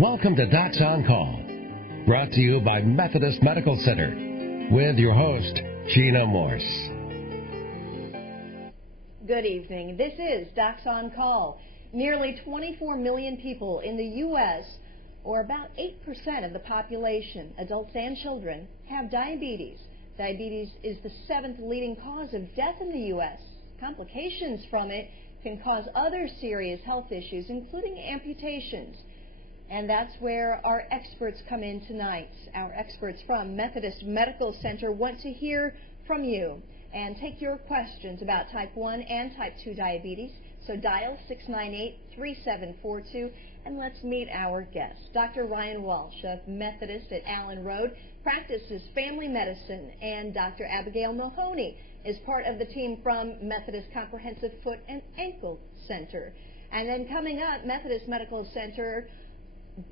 Welcome to Docs on Call, brought to you by Methodist Medical Center, with your host, Gina Morse. Good evening. This is Docs on Call. Nearly 24 million people in the U.S., or about 8% of the population, adults and children, have diabetes. Diabetes is the 7th leading cause of death in the U.S. Complications from it can cause other serious health issues, including amputations. And that's where our experts come in tonight. Our experts from Methodist Medical Center want to hear from you and take your questions about type 1 and type 2 diabetes. So dial 698-3742 and let's meet our guest. Dr. Ryan Walsh of Methodist at Allen Road practices family medicine, and Dr. Abigail Mahoney is part of the team from Methodist Comprehensive Foot and Ankle Center. And then coming up, Methodist Medical Center,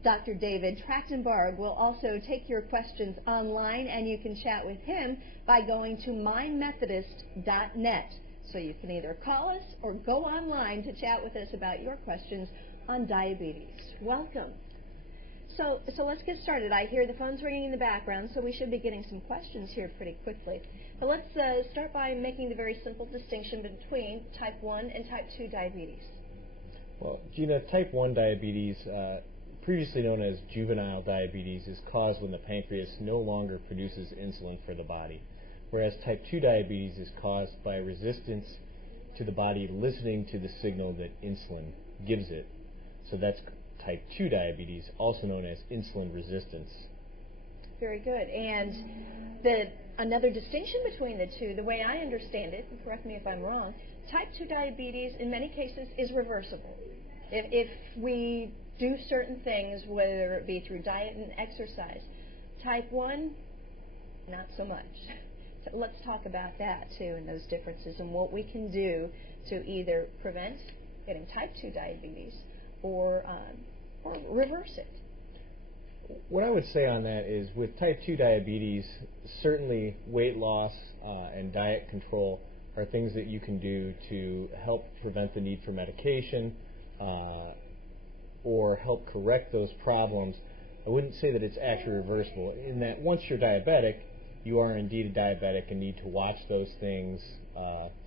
Dr. David Trachtenbarg will also take your questions online, and you can chat with him by going to mymethodist.net. So you can either call us or go online to chat with us about your questions on diabetes. Welcome. So let's get started. I hear the phones ringing in the background, so we should be getting some questions here pretty quickly. But let's start by making the very simple distinction between type 1 and type 2 diabetes. Well, Gina, type 1 diabetes, previously known as juvenile diabetes, is caused when the pancreas no longer produces insulin for the body, whereas type 2 diabetes is caused by resistance to the body listening to the signal that insulin gives it. So that's type 2 diabetes, also known as insulin resistance. Very good. And another distinction between the two, the way I understand it, and correct me if I'm wrong, type 2 diabetes in many cases is reversible. If we do certain things, whether it be through diet and exercise. Type 1, not so much. So let's talk about that too, and those differences, and what we can do to either prevent getting type 2 diabetes or reverse it. What I would say on that is, with type 2 diabetes, certainly weight loss and diet control are things that you can do to help prevent the need for medication or help correct those problems. I wouldn't say that it's actually reversible, in that once you're diabetic, you are indeed a diabetic and need to watch those things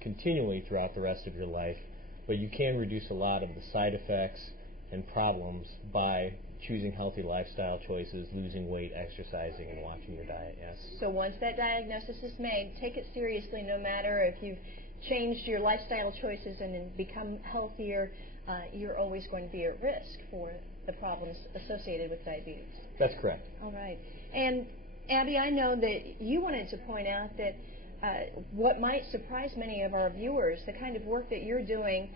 continually throughout the rest of your life. But you can reduce a lot of the side effects and problems by choosing healthy lifestyle choices, losing weight, exercising, and watching your diet, yes. So once that diagnosis is made, take it seriously, no matter if you've changed your lifestyle choices and become healthier. You're always going to be at risk for the problems associated with diabetes. That's correct. All right. And Abby, I know that you wanted to point out that what might surprise many of our viewers, the kind of work that you're doing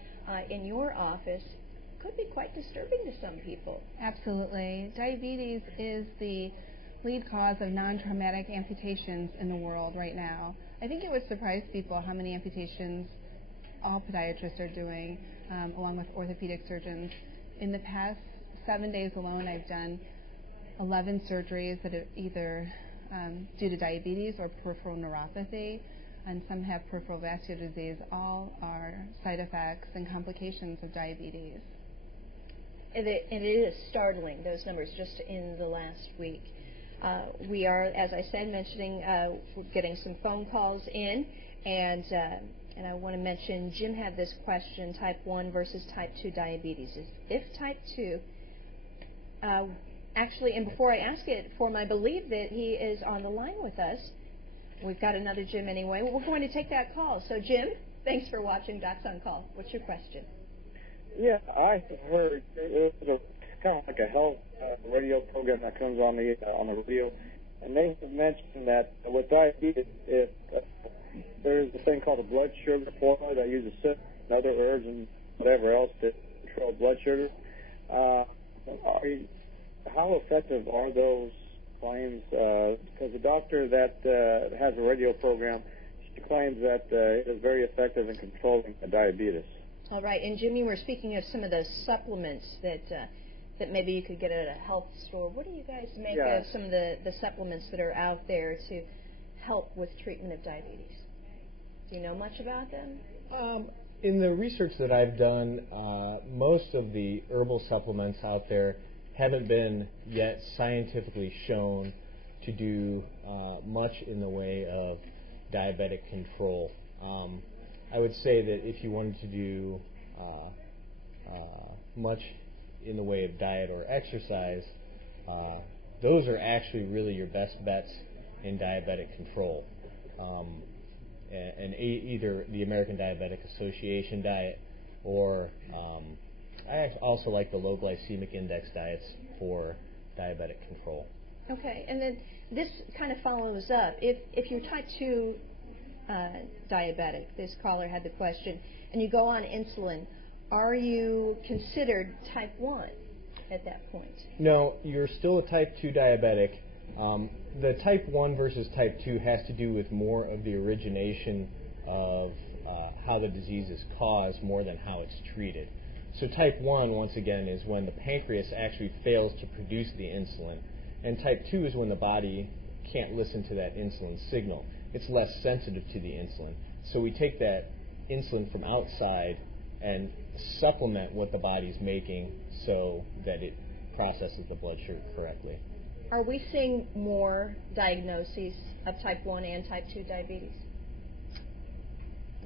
in your office, could be quite disturbing to some people. Absolutely. Diabetes is the lead cause of non-traumatic amputations in the world right now. I think it would surprise people how many amputations all podiatrists are doing, along with orthopedic surgeons. In the past 7 days alone, I've done 11 surgeries that are either due to diabetes or peripheral neuropathy, and some have peripheral vascular disease. All are side effects and complications of diabetes. And it is startling, those numbers, just in the last week. We are, as I said, getting some phone calls in, and I want to mention, Jim had this question, type 1 versus type 2 diabetes. If type 2, actually, and before I ask it for him, I believe that he is on the line with us. We've got another Jim anyway. We're going to take that call. So, Jim, thanks for watching Docs on Call. What's your question? Yeah, I heard it was kind of like a health radio program that comes on the radio, and they have mentioned that with diabetes, if there's a thing called a blood sugar formula that uses cinnamon and other herbs and whatever else to control blood sugar. How effective are those claims? Because the doctor that has a radio program, she claims that it is very effective in controlling the diabetes. All right, and Jim, you were speaking of some of the supplements that maybe you could get at a health store. What do you guys make of some of the supplements that are out there to help with treatment of diabetes? Do you know much about them? In the research that I've done, most of the herbal supplements out there haven't been yet scientifically shown to do much in the way of diabetic control. I would say that if you wanted to do much in the way of diet or exercise, those are actually really your best bets in diabetic control. And either the American Diabetic Association diet or I also like the low glycemic index diets for diabetic control. Okay, and then this kind of follows up. If you're type 2 diabetic, this caller had the question, and you go on insulin, are you considered type 1 at that point? No, you're still a type 2 diabetic. The type 1 versus type 2 has to do with more of the origination of how the disease is caused more than how it's treated. So type 1, once again, is when the pancreas actually fails to produce the insulin. And type 2 is when the body can't listen to that insulin signal. It's less sensitive to the insulin. So we take that insulin from outside and supplement what the body's making so that it processes the blood sugar correctly. Are we seeing more diagnoses of type 1 and type 2 diabetes?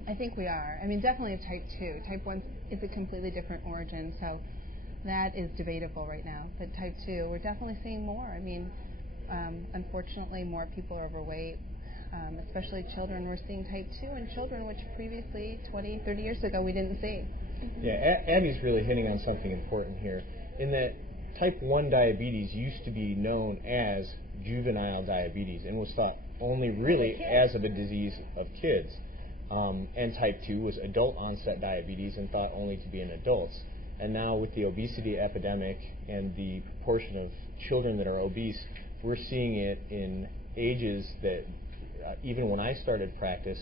I think we are. I mean, definitely type 2. Type 1 is a completely different origin, so that is debatable right now. But type 2, we're definitely seeing more. I mean, unfortunately, more people are overweight, especially children. We're seeing type 2 in children, which previously, 20, 30 years ago, we didn't see. Yeah, Abby's really hitting on something important here, in that type 1 diabetes used to be known as juvenile diabetes and was thought only really as of a disease of kids. And type 2 was adult onset diabetes and thought only to be in adults. And now with the obesity epidemic and the proportion of children that are obese, we're seeing it in ages that even when I started practice,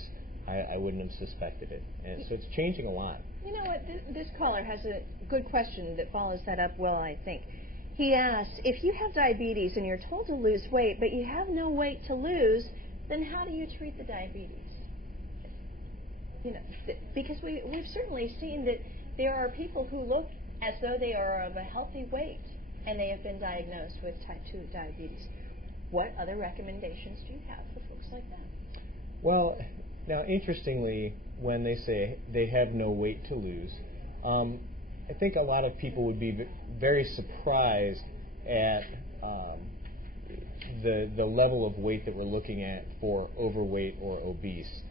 I wouldn't have suspected it. And so it's changing a lot. You know what? This caller has a good question that follows that up well, I think. He asked, if you have diabetes and you're told to lose weight, but you have no weight to lose, then how do you treat the diabetes? You know, because we've certainly seen that there are people who look as though they are of a healthy weight and they have been diagnosed with type 2 diabetes. What other recommendations do you have for folks like that? Well, now interestingly, when they say they have no weight to lose, I think a lot of people would be very surprised at the level of weight that we're looking at for overweight or obese.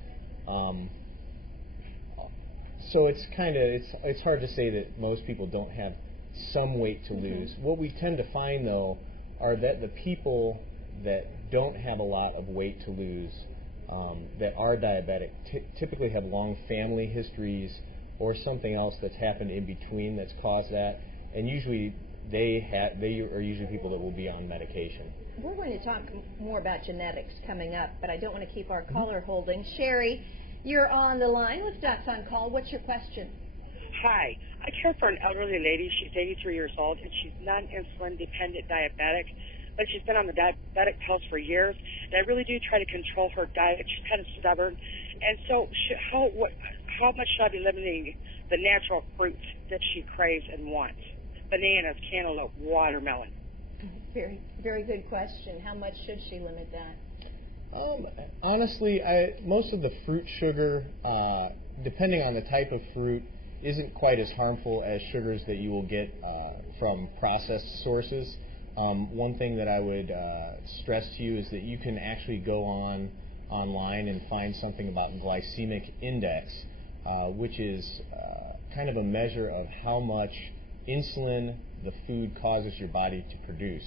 So it's hard to say that most people don't have some weight to lose. What we tend to find, though, are that the people that don't have a lot of weight to lose, that are diabetic, typically have long family histories or something else that's happened in between that's caused that, and usually they are usually people that will be on medication. We're going to talk more about genetics coming up, but I don't want to keep our caller holding. Sherry, you're on the line with Docs on Call. What's your question? Hi. I care for an elderly lady. She's 83 years old, and she's non-insulin dependent diabetic, but she's been on the diabetic pills for years, and I really do try to control her diet. She's kind of stubborn, and so how much should I be limiting the natural fruits that she craves and wants? Bananas, cantaloupe, watermelon. Very, very good question. How much should she limit that? Honestly, most of the fruit sugar, depending on the type of fruit, isn't quite as harmful as sugars that you will get from processed sources. One thing that I would stress to you is that you can actually go online and find something about Glycemic Index, which is kind of a measure of how much insulin the food causes your body to produce.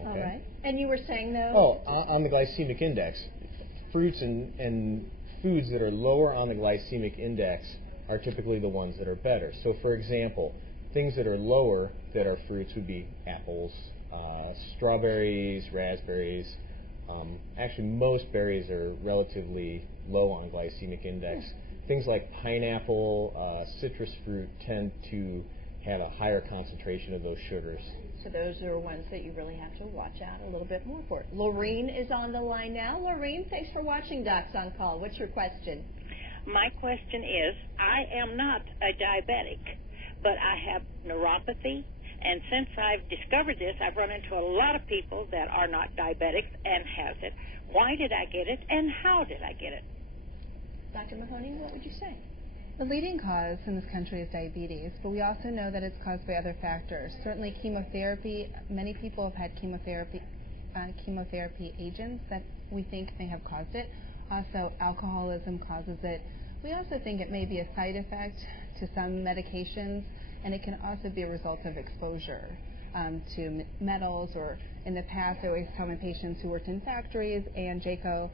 All right. And you were saying, though? On the Glycemic Index, fruits and foods that are lower on the Glycemic Index are typically the ones that are better. So, for example, things that are lower that are fruits would be apples, strawberries, raspberries. Actually, most berries are relatively low on Glycemic Index. Things like pineapple, citrus fruit tend to have a higher concentration of those sugars. So those are ones that you really have to watch out a little bit more for. Lorene is on the line now. Lorene, thanks for watching Docs on Call. What's your question? My question is, I am not a diabetic, but I have neuropathy. And since I've discovered this, I've run into a lot of people that are not diabetics and has it. Why did I get it, and how did I get it? Dr. Mahoney, what would you say? The leading cause in this country is diabetes, but we also know that it's caused by other factors. Certainly chemotherapy, many people have had chemotherapy agents that we think may have caused it. Also, alcoholism causes it. We also think it may be a side effect to some medications, and it can also be a result of exposure to metals, or in the past I always tell my patients who worked in factories and JACO,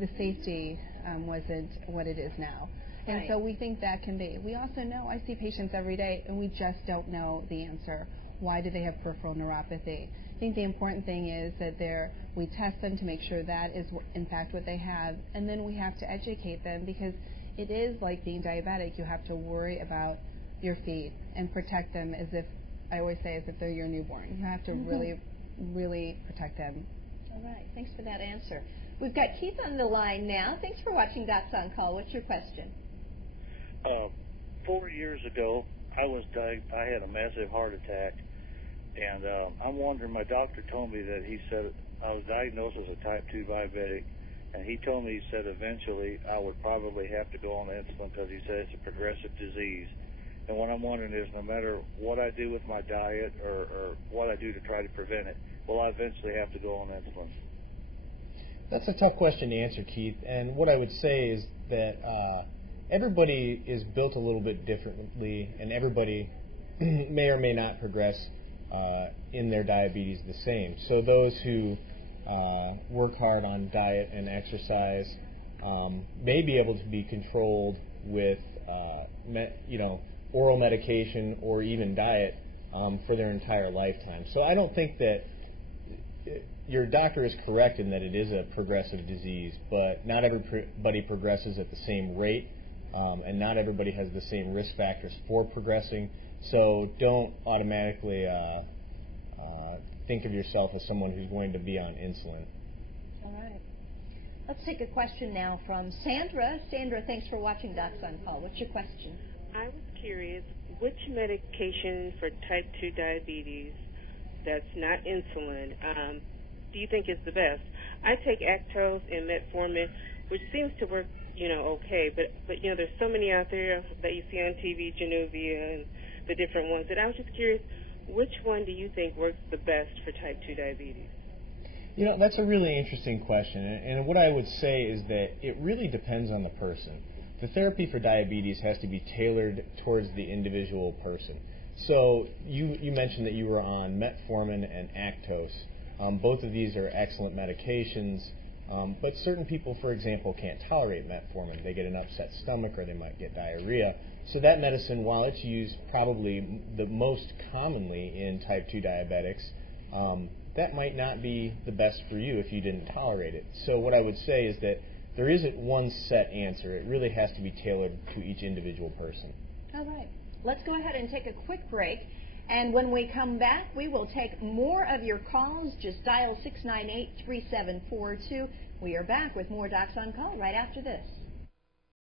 the safety wasn't what it is now. And right. So we think that can be. We also know, I see patients every day, and we just don't know the answer. Why do they have peripheral neuropathy? I think the important thing is that we test them to make sure that is in fact what they have, and then we have to educate them, because it is like being diabetic. You have to worry about your feet and protect them as if, I always say, as if they're your newborn. You have to really, really protect them. All right. Thanks for that answer. We've got Keith on the line now. Thanks for watching Docs on Call. What's your question? 4 years ago, I had a massive heart attack, and I'm wondering, my doctor told me that he said I was diagnosed as a type 2 diabetic, and he told me, he said eventually I would probably have to go on insulin because he said it's a progressive disease. And what I'm wondering is, no matter what I do with my diet or what I do to try to prevent it, will I eventually have to go on insulin? That's a tough question to answer, Keith. And what I would say is that everybody is built a little bit differently, and everybody may or may not progress in their diabetes the same. So those who work hard on diet and exercise may be able to be controlled with oral medication or even diet for their entire lifetime. So I don't think that your doctor is correct in that it is a progressive disease, but not everybody progresses at the same rate, and not everybody has the same risk factors for progressing. So don't automatically think of yourself as someone who's going to be on insulin. All right. Let's take a question now from Sandra. Sandra, thanks for watching Docs on Call. What's your question? I was curious, which medication for type 2 diabetes that's not insulin do you think is the best? I take Actos and metformin, which seems to work, okay, but there's so many out there that you see on TV, Januvia and the different ones, that I was just curious, which one do you think works the best for type 2 diabetes? That's a really interesting question, and what I would say is that it really depends on the person. The therapy for diabetes has to be tailored towards the individual person. So you mentioned that you were on metformin and Actos. Both of these are excellent medications, but certain people, for example, can't tolerate metformin. They get an upset stomach, or they might get diarrhea. So that medicine, while it's used probably the most commonly in type 2 diabetics, that might not be the best for you if you didn't tolerate it. So what I would say is that there isn't one set answer. It really has to be tailored to each individual person. All right. Let's go ahead and take a quick break. And when we come back, we will take more of your calls. Just dial 698-3742. We are back with more Docs on Call right after this.